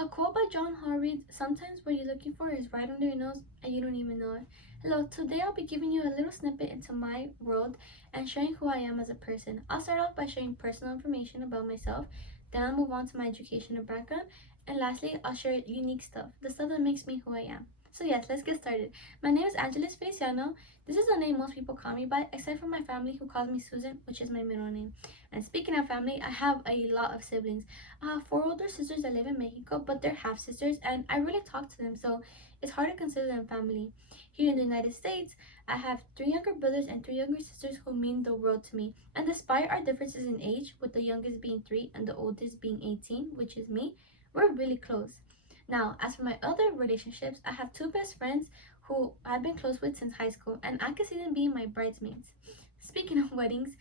A quote by John Hall reads, "Sometimes what you're looking for is right under your nose and you don't even know it." Hello, today I'll be giving you a little snippet into my world and sharing who I am as a person. I'll start off by sharing personal information about myself, then I'll move on to my education and background, and lastly, I'll share unique stuff, the stuff that makes me who I am. So yes, let's get started. My name is Angeles Feliciano. This is the name most people call me by, except for my family who calls me Susan, which is my middle name. And speaking of family, I have a lot of siblings. I have four older sisters that live in Mexico, but they're half sisters, and I really talk to them, so it's hard to consider them family. Here in the United States, I have three younger brothers and three younger sisters who mean the world to me. And despite our differences in age, with the youngest being 3 and the oldest being 18, which is me, we're really close. Now, as for my other relationships, I have two best friends who I've been close with since high school, and I can see them being my bridesmaids. Speaking of weddings,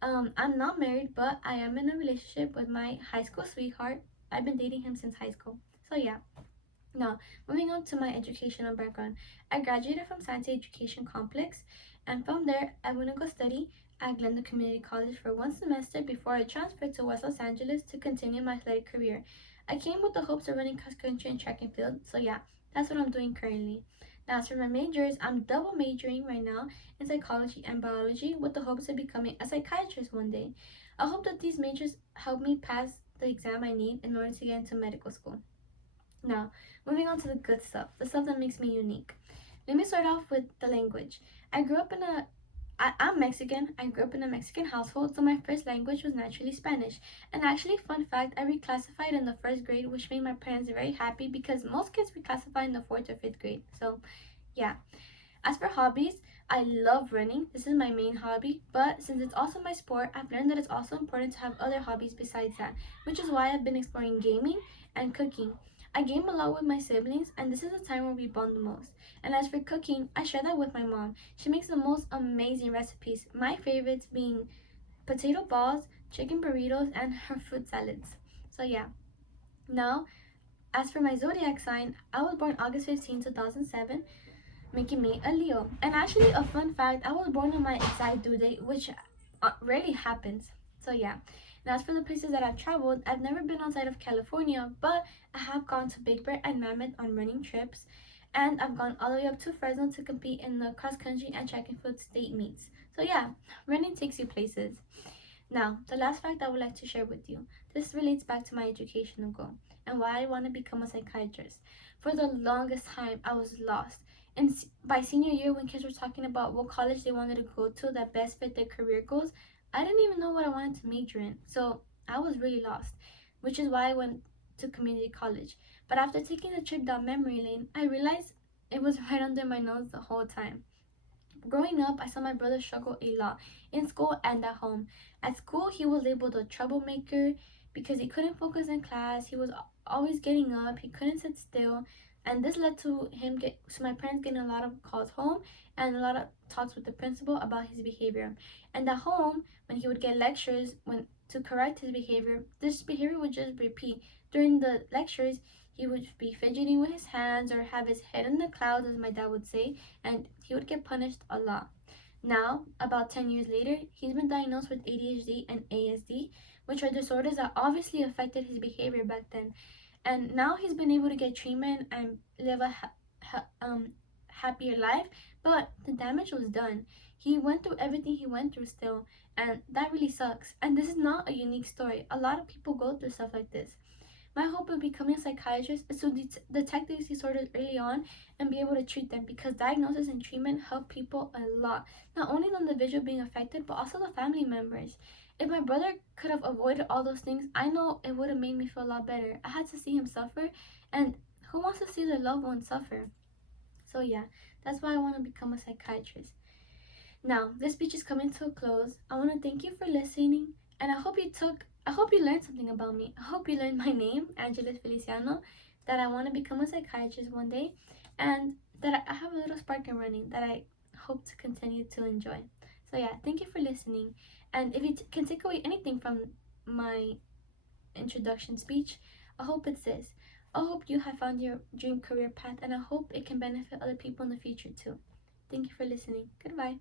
I'm not married, but I am in a relationship with my high school sweetheart. I've been dating him since high school. So yeah. Now, moving on to my educational background. I graduated from Science Education Complex, and from there, I went to go study at Glendale Community College for one semester before I transferred to West Los Angeles to continue my athletic career. I came with the hopes of running cross country and track and field, so yeah, that's what I'm doing currently. Now, as for my majors, I'm double majoring right now in psychology and biology with the hopes of becoming a psychiatrist one day. I hope that these majors help me pass the exam I need in order to get into medical school. Now, moving on to the good stuff, the stuff that makes me unique. Let me start off with the language. I grew up in a I'm Mexican. I grew up in a Mexican household, so my first language was naturally Spanish. And actually, fun fact, I reclassified in the first grade, which made my parents very happy because most kids reclassify in the fourth or fifth grade. So, yeah. As for hobbies, I love running. This is my main hobby, but since it's also my sport, I've learned that it's also important to have other hobbies besides that, which is why I've been exploring gaming and cooking. I game a lot with my siblings, and this is the time where we bond the most. And as for cooking, I share that with my mom. She makes the most amazing recipes, my favorites being potato balls, chicken burritos, and her fruit salads. So, yeah. Now, as for my zodiac sign, I was born August 15, 2007, making me a Leo. And actually, a fun fact, I was born on my exact due date, which rarely happens. So yeah. And as for the places that I've traveled, I've never been outside of California, but I have gone to Big Bear and Mammoth on running trips, and I've gone all the way up to Fresno to compete in the cross country and track and field state meets. So yeah, running takes you places. Now, the last fact I would like to share with you. This relates back to my educational goal and why I want to become a psychiatrist. For the longest time, I was lost. And by senior year, when kids were talking about what college they wanted to go to that best fit their career goals, I didn't even know what I wanted to major in. So I was really lost, which is why I went to community college. But after taking the trip down memory lane, I realized it was right under my nose the whole time. Growing up, I saw my brother struggle a lot in school and at home. At school, he was labeled a troublemaker because he couldn't focus in class. He was always getting up. He couldn't sit still, and this led to my parents getting a lot of calls home and a lot of talks with the principal about his behavior. And at home, when he would get lectures when to correct his behavior, this behavior would just repeat. During the lectures, he would be fidgeting with his hands or have his head in the clouds, as my dad would say, and he would get punished a lot. Now, about 10 years later, he's been diagnosed with ADHD and ASD, which are disorders that obviously affected his behavior back then. And now he's been able to get treatment and live a happier life, but the damage was done. He went through everything he went through still, and that really sucks. And this is not a unique story. A lot of people go through stuff like this. My hope of becoming a psychiatrist is to detect these disorders early on and be able to treat them, because diagnosis and treatment help people a lot. Not only the individual being affected, but also the family members. If my brother could have avoided all those things, I know it would have made me feel a lot better. I had to see him suffer, and who wants to see their loved ones suffer? So yeah, that's why I want to become a psychiatrist. Now, this speech is coming to a close. I want to thank you for listening, and I hope you learned something about me. I hope you learned my name, Angeles Feliciano, that I want to become a psychiatrist one day, and that I have a little spark in running that I hope to continue to enjoy. So yeah, thank you for listening. And if you can take away anything from my introduction speech, I hope it's this. I hope you have found your dream career path, and I hope it can benefit other people in the future too. Thank you for listening. Goodbye.